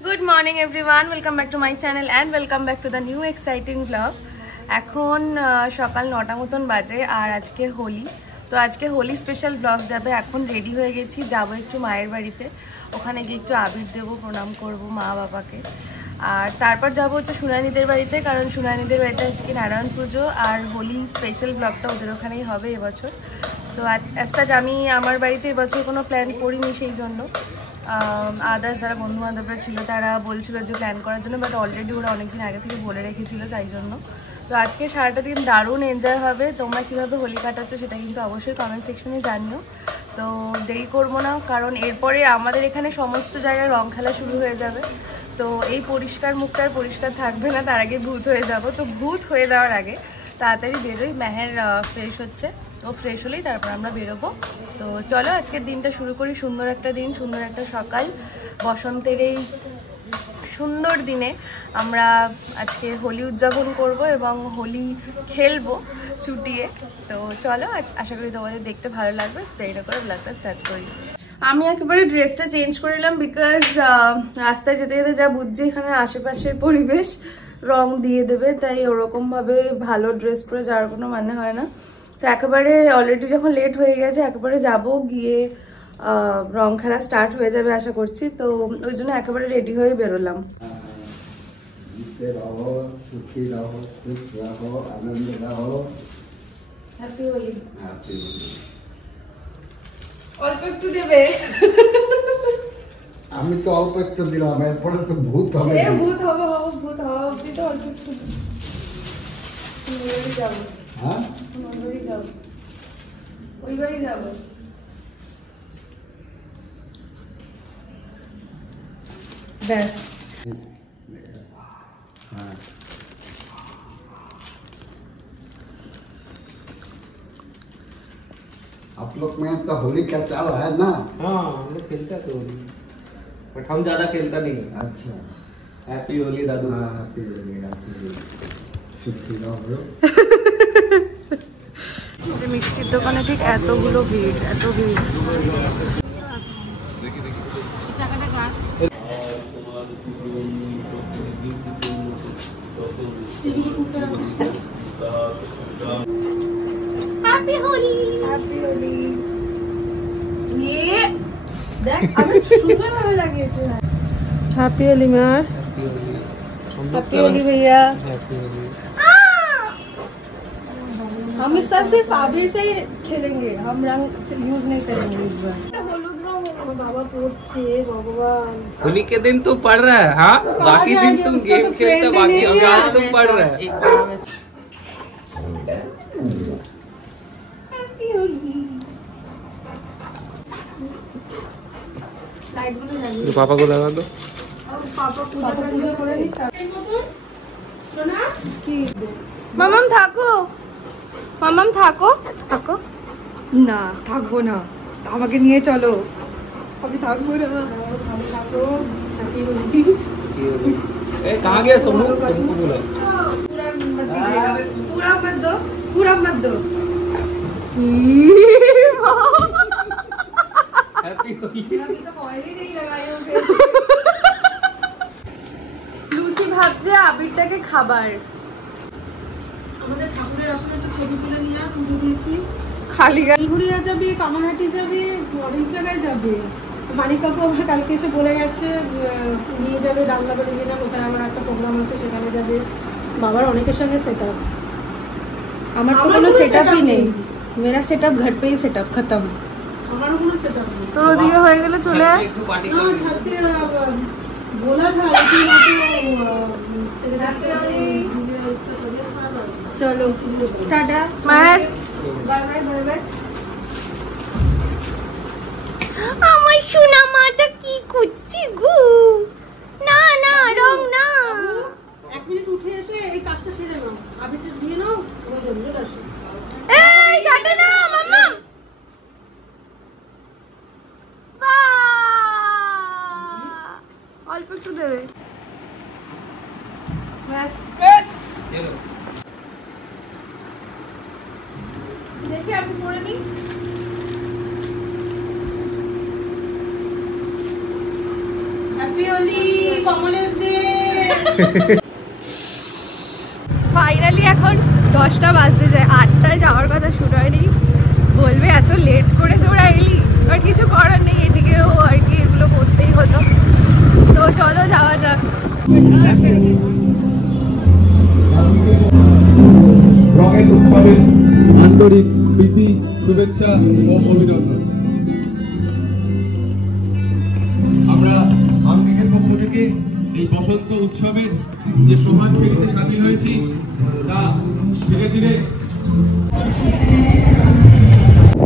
Good morning everyone, welcome back to my channel and welcome back to the new exciting vlog. এখন সকাল 9টা মতন বাজে আর আজকে হোলি। তো আজকে হোলি স্পেশাল ব্লগ যাবে। এখন রেডি হয়ে গেছি, যাব একটু মায়ের বাড়িতে, ওখানে গিয়ে একটু আবির দেবো, প্রণাম করব মা বাবাকে। আর তারপর যাব হচ্ছে সুনানিদের বাড়িতে, কারণ সুনানিদের বাড়িতে আজকে নারায়ণ পুজো আর হোলি স্পেশাল ব্লগটা ওদের ওখানেই হবে এবছর। সো অ্যাজ সাচ আমি আমার বাড়িতে এবছর কোনো প্ল্যান করিনি, সেই জন্য আদার্স যারা বন্ধু বান্ধবরা ছিল তারা বলছিল যে প্ল্যান করার জন্য, বাট অলরেডি ওরা অনেকদিন আগে থেকে বলে রেখেছিল, তাই জন্য। তো আজকে সারাটা দিন দারুণ এনজয় হবে। তোমরা কীভাবে হোলি কাটাচ্ছ সেটা কিন্তু অবশ্যই কমেন্ট সেকশনে জানিও। তো দেরি করবো না, কারণ এরপরে আমাদের এখানে সমস্ত জায়গায় রং খেলা শুরু হয়ে যাবে। তো এই পরিষ্কার মুখটা আর পরিষ্কার থাকবে না, তার আগে ভূত হয়ে যাব। তো ভূত হয়ে যাওয়ার আগে তাড়াতাড়ি বেরোই। মেহের ফ্রেশ হচ্ছে, ও ফ্রেশ হলেই তারপর আমরা বেরোবো। তো চলো আজকের দিনটা শুরু করি। সুন্দর একটা দিন, সুন্দর একটা সকাল, বসন্তের এই সুন্দর দিনে আমরা আজকে হোলি উদযাপন করব এবং হোলি খেলবো ছুটিয়ে। তো চলো আশা করি তোমাদের দেখতে ভালো লাগবে। দেরি না করে ব্লগটা স্টার্ট করি। আমি একেবারে ড্রেসটা চেঞ্জ করে নিলাম, বিকজ রাস্তায় যেতে যেতে যা বুঝছি এখানে আশেপাশের পরিবেশ রং দিয়ে দেবে, তাই ওরকমভাবে ভালো ড্রেস পরে যাওয়ার কোনো মানে হয় না। তো একেবারে অলরেডি যখন লেট হয়ে গেছে, একেবারে যাব, গিয়ে রং খেলা স্টার্ট হয়ে যাবে আশা করছি। তো ওই জন্য একেবারে রেডি হয়ে বেরোলাম। অল্প একটু দেবে। আমি তো অল্প একটু দিলাম, এরপরে তো ভূত হবে। ভূত হবে, ভূত হওয়া অব্দি তো অল্প একটু যাবো। হ্যাঁ, ওই বাড়ি যাবো। ব্যাস। हाँ। आप लोग में तो होली का चाल है ना? हाँ, हम लोग खेलता तो होली, बट हम ज्यादा खेलता नहीं। अच्छा, हैप्पी होली दादू। हाँ, हैप्पी होली, हैप्पी होली। सुखी रहो। মিষ্টির দোকানে ঠিক এতগুলো ভিড়, এত ভিড়। Happy Holi, happy Holi. ये দেখ আমি সুন্দর ভাবে লাগিয়েছি। হ্যাপি হোলি মা, হ্যাপি হোলি भैया। हैप्पी होली। हम इस साल सिर्फ आबिर से ही खेलेंगे, हम रंग यूज नहीं करेंगे इस बार। बाबा पोछे भगवान। होली के दिन तुम पढ़ रहा है? हाँ, बाकी दिन तुम गेम खेलते, बाकी अभी आज तुम पढ़ रहे हैं। हैप्पी होली। लाइट गुलो लगा, पापा को लगा दो। पापा पूजा করে নি। সোনা কি মামাম থাকো, মামাম থাকো, থাকো না থাকবো না, আমাকে নিয়ে চলো। আমি থাকবো না। ए, कहाँ गया सोनू? सोनू को बोला। पूरा मत दीजिएगा, पूरा मत दो, पूरा मत दो। हैप्पी होली। अभी तो ऑयल ही नहीं लगाई हूँ। লুসি ভাবছে আবিরটাকে খাবার। আমাদের ঠাকুরের আসলে একটা ছবি তুলে নিয়ে পুজো দিয়েছি। খালি গায়ে বেলঘড়িয়া যাবে, কামারহাটি যাবে, অনেক জায়গায় যাবে। মানিক কাকু আমার কালকে এসে বলে গেছে নিয়ে যাবে ডাঙ্গাবাড়ি না, কোথায় আমার একটা প্রোগ্রাম আছে সেখানে যাবে। বাবার অনেকের সঙ্গে সেট আপ। আমার তো কোনো সেটআপই নেই, मेरा सेटअप घर पे ही सेटअप खत्म। আমারও কোনো সেট আপ নেই। তোর ওদিকে হয়ে গেলে চলে আয়। एक पार्टी না कर। छत पे बोला था लेकिन वहाँ पे सेक्रेटरी उसका तबीयत खराब है। चलो टाटा মায়ের बाय बाय बाय बाय। আমার সোনা মাটা কি করছি গো? না না রং না। এক মিনিট উঠে এসে এই কাজটা সেরে নাও, আবিরটা দিয়ে নাও, আমার জন্য চলে আসো। এই ছাটে না মাম্মা। অল্প একটু দেবে ব্যাস। দেখি আমি করে নিই। হ্যাপি হোলি কমলেশ দে। ফাইনালি এখন 10টা বাজতে যায়, 8টায় যাওয়ার কথা শুরু হয়নি, বলবে এত লেট করে তোরা এলি, আর কিছু করার নেই, এদিকেও আর কি এগুলো করতেই হতো। তো চলো যাওয়া যাক। রঙের উৎসবের আন্তরিক প্রীতি শুভেচ্ছা ও অভিনন্দন। আমরা আঙ্গিকের পক্ষ থেকে এই বসন্ত উৎসবের যে সৌভাগ্য ফেরিতে সামিল হয়েছি তা ধীরে ধীরে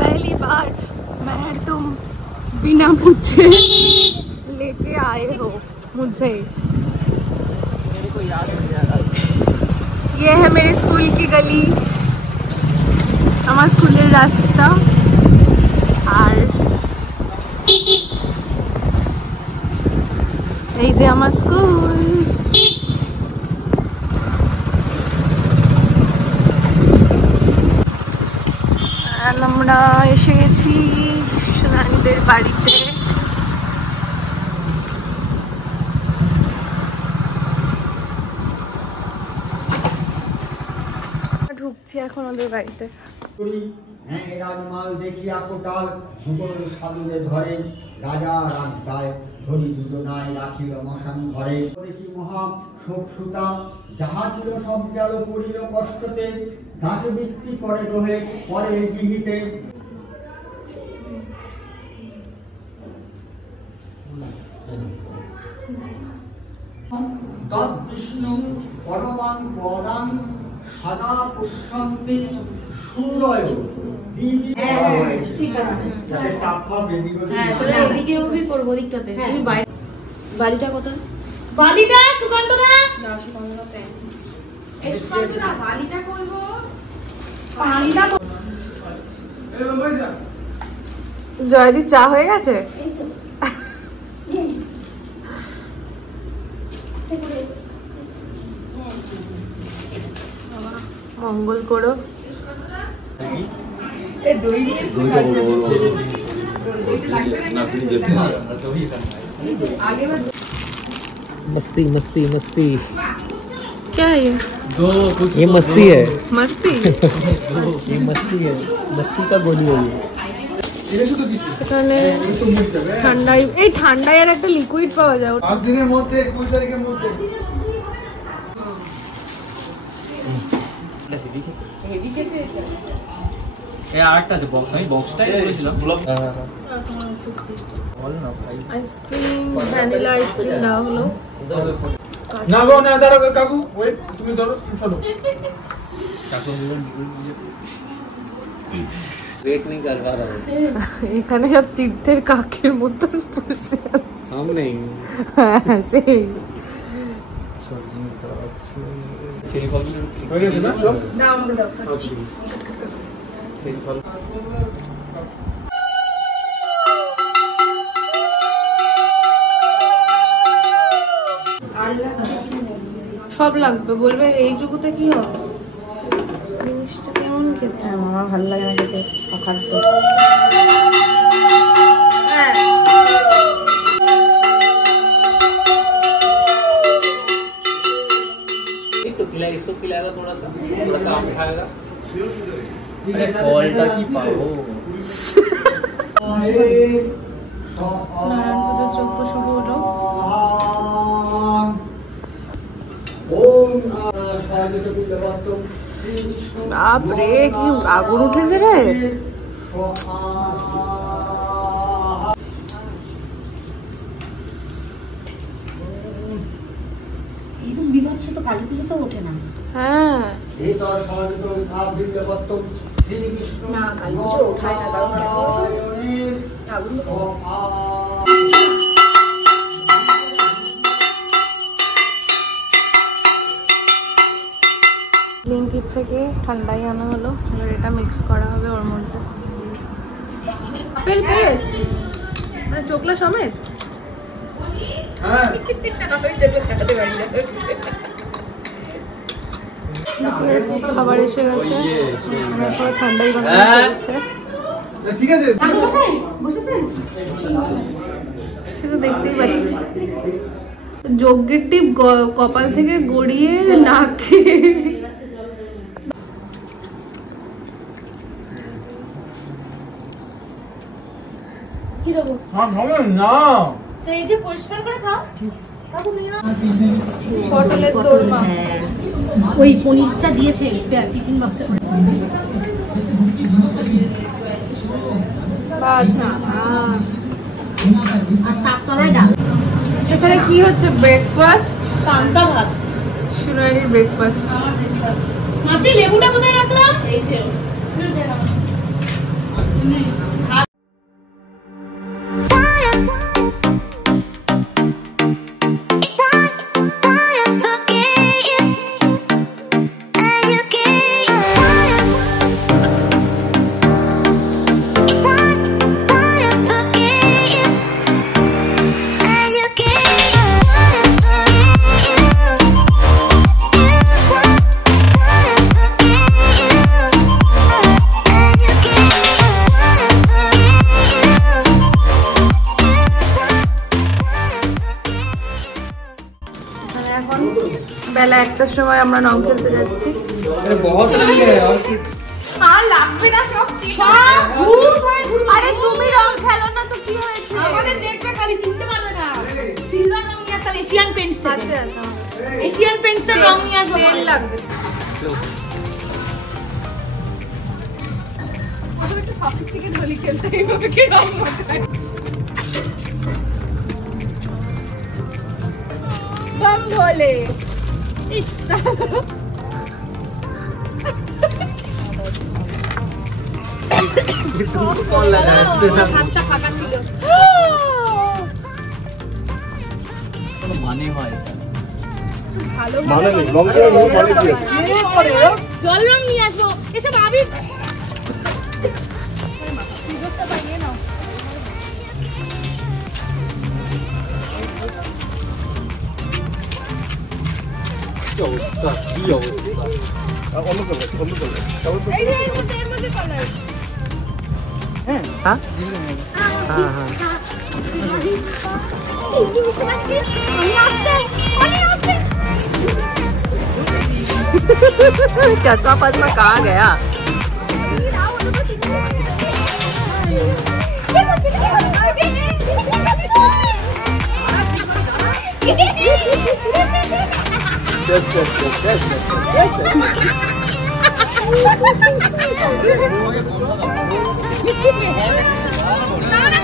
पहली बार मैं तुम बिना पूछे लेके आए हो मुझे। ये है मेरे स्कूल की गली, हमारे स्कूलेर रास्ता, और এই যে আমার স্কুল। আমরা এসে গেছি সোনালীদের বাড়িতে। ঢুকছি এখন ওদের বাড়িতে। রাজমাল দেখিয়া কোটাল সুগর সাধুরে ধরে রাজা রাজদায় ধরি দুজনায় রাখিল মশান ঘরে। দেখি মহা শোক সুতা যাহা ছিল সব গেল পড়িল কষ্টতে, দাসে বিক্রি করে রহে পরে গৃহীতে। তৎ বিষ্ণু পরমাং পদাং সদা পুষ্যন্তি সুরয় দিদি বলা হয়েছে। ঠিক আছে। যাতে তাপমা বেদিগতি হ্যাঁ, তোরা এদিকে এভাবেই করবো, ওদিকটাতে। তুমি বাড়িটা কোথায়? বালিটা সুকান্ত না বাড়িটা কই গো? পানিটা জয়দীপ চা হয়ে গেছে? মঙ্গল করো। मस्ती मस्ती मस्ती क्या है ये? ये मस्ती है, मस्ती? ये मस्ती है, मस्ती का गोली है ये। এখানে ঠান্ডায়, এই ঠান্ডায় আর একটা লিকুইড পাওয়া যায়, 5 দিনের মধ্যে 21 তারিখের মধ্যে এই আরেকটা আছে বক্স, আমি বক্সটাই বলেছিলাম। বল না ভাই। আইসক্রিম, ভ্যানিলা আইসক্রিম দেওয়া হলো। না গো না, দাঁড়াও কাকু, ওয়েট, তুমি ধরো, শোনো। वेट नहीं कर पा रहा हूँ। এখানে সব তীর্থের কাকের মতন বসে আছে। हम नहीं। হ্যাঁ সেই चिली फल হয়ে গেছে না সব? দাম দাও। আচ্ছা। चिली फल সব লাগবে, বলবে এইটুকুতে কি হবে। জিনিসটা কেমন খেতে? আমার ভালো লাগে না খেতে, অখাদ্য। तो खिलाए, इसको खिलाएगा थोड़ा सा आप खाएगा। अरे फॉल्टा की पाओ। নারায়ণ পুজোর যজ্ঞ শুরু হলো। বাপরে কি আগুন উঠেছে রে। এরকম বিভৎস তো কালী পুজো তো ওঠে না। হ্যাঁ না কালী পুজো ওঠায় না, কারণ আগুন ব্লিঙ্কিট থেকে ঠান্ডাই আনা হলো, এবার এটা মিক্স করা হবে ওর মধ্যে। আপেল পেস মানে চোকলা সমেত। হ্যাঁ খাবার এসে গেছে, পুরো ঠান্ডাই বানানো চলছে। ঠিক আছে। বসেছেন? সেটা দেখতেই পাচ্ছি। যজ্ঞের টিপ কপাল থেকে গড়িয়ে নাকে। কি দেবো না তো এই যে পরিষ্কার করে খাও। পটলের দোরমা, ওই পনিরটা দিয়েছে টিফিন বক্সে। আর তার তলায় ডাল। এখানে কি হচ্ছে? ব্রেকফাস্ট, পান্তা ভাত। সোনালির ব্রেকফাস্ট। মাসি লেবুটা কোথায় রাখলাম? এই যে এখন বেলা 1টার সময় আমরা রং খেলতে যাচ্ছি। আর লাগবে না সব। আরে তুমি রং খেলো না তো কি হয়েছে? আমাদের দেখবে খালি চিনতে পারবে না। সিলভার রং নিয়ে আসতাম এশিয়ান পেইন্টস থেকে। আচ্ছা আচ্ছা, এশিয়ান পেইন্টস এর রং নিয়ে আসবো। তেল লাগবে। আমি একটু সফিস্টিকেট হোলি খেলতে, এইভাবে কি রং মাখায়? बम भोले। कौन लगा है? হাতটা ফাঁকা ছিল। माने भाई জল রং নিয়ে আসবো। এসব আবির चस्मा पस्मा कहाँ गया?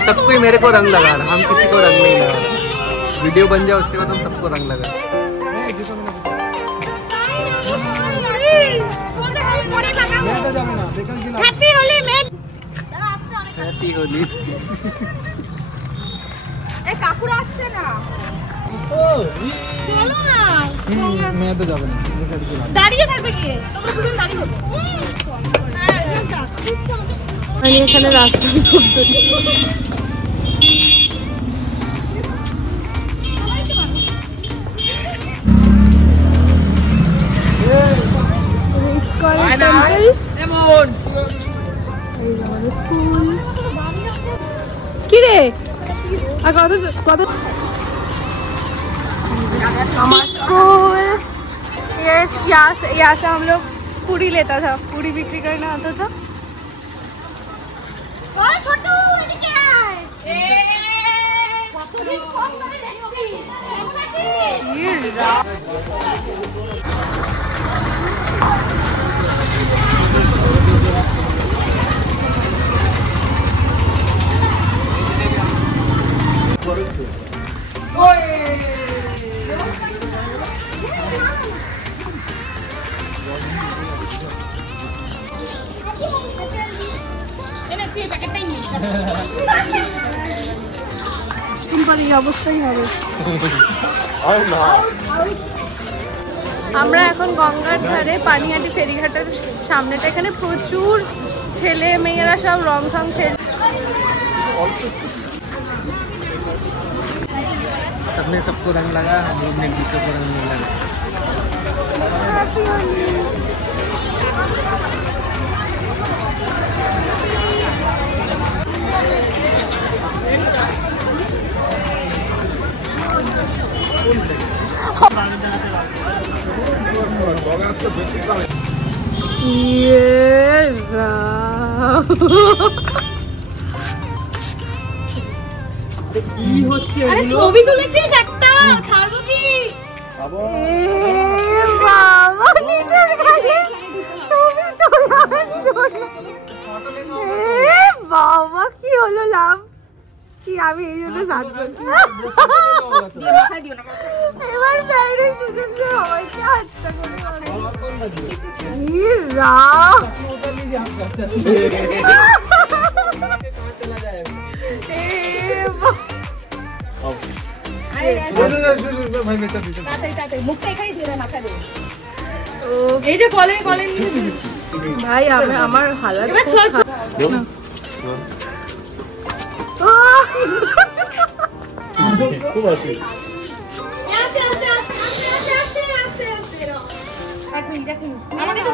सब कोई मेरे को रंग लगा रहा, हम किसी को रंग नहीं लगा रहा। वीडियो बन जाए उसके बाद हम सबको रंग लगा। হ্যাপি হোলি মেট। हैप्पी होली। এ কাকুরা আসছে না। চলো না। মেয়ে তো যাবে না, দাঁড়িয়ে থাকবে কি? তোমরা দুজন দাঁড়িয়ে থাকো। হ্যাঁ এটা আমি এখানে রাস্তা খুঁজছি। স্কুল কি রে? আর কত কত हमारा स्कूल। यस, यहाँ से हम लोग पूरी लेता था, पूरी बिक्री करने आता था। ওই ছোটু এদিকে আয়। কতদিন ফোন করে দেখছি। কেমন আছিস? ये এনে তুই প্যাকেটটাই নিয়ে তোমার এই অবস্থাই হবে। আমরা এখন গঙ্গার ধারে পানিহাটি ফেরিঘাটের সামনেটা, এখানে প্রচুর ছেলে মেয়েরা সব রং ঠং খেলে। सबने सबको रंग लगा, हम लोग ने एक दूसरे को रंग नहीं लगा। কি হচ্ছে আরে ছবি তুলেছিস একটা, ছাড়বো কি? বাবা নিজের গায়ে ছবি তোলার জন্য। বাবা কি হলো লাভ কি, আমি এই জন্য সাজবো এবার বাইরে সুযোগ সবাইকে হাতটা করে এই যে কলেন কলেন ভাই আমার হালাত খুব আছে আমাকে তো